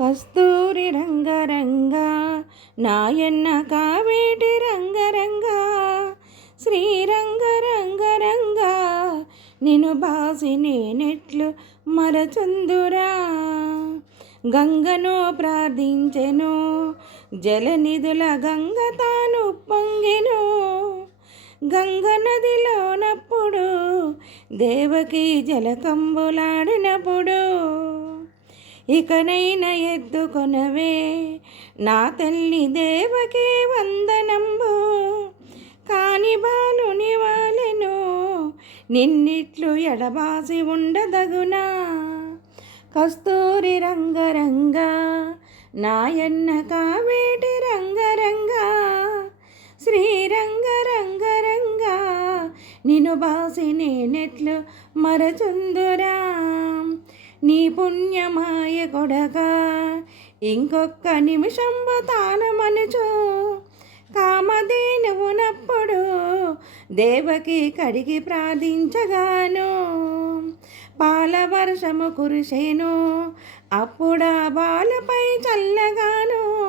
కస్తూరి రంగరంగ నాయన్న కావేటి రంగరంగ శ్రీరంగరంగరంగ నిను బాసి నేనెట్లు మరచుందురా. గంగను ప్రార్థించెను జలనిధుల గంగ తాను పొంగెను. గంగ నదిలోనప్పుడు దేవకి జలకంబులాడినప్పుడు ఇకనైనా ఎత్తుకొనవే నా తల్లి దేవకి వందనంబు. కాని బాలుని వాలెను నిన్నిట్లు ఎడబాసి ఉండదగునా. కస్తూరి రంగరంగ నాయన్న కావేటి రంగరంగ శ్రీరంగరంగరంగ నిను బాసి నేనెట్లు మరచుందురా. నీ పుణ్యమాయ కొడక ఇంకొక్క నిమిషంబు తానమనుచు కామధేనువునప్పుడు దేవకి కడిగి ప్రార్థించగాను పాల వర్షము కురిసెను అప్పుడా బాలపై చల్లగాను.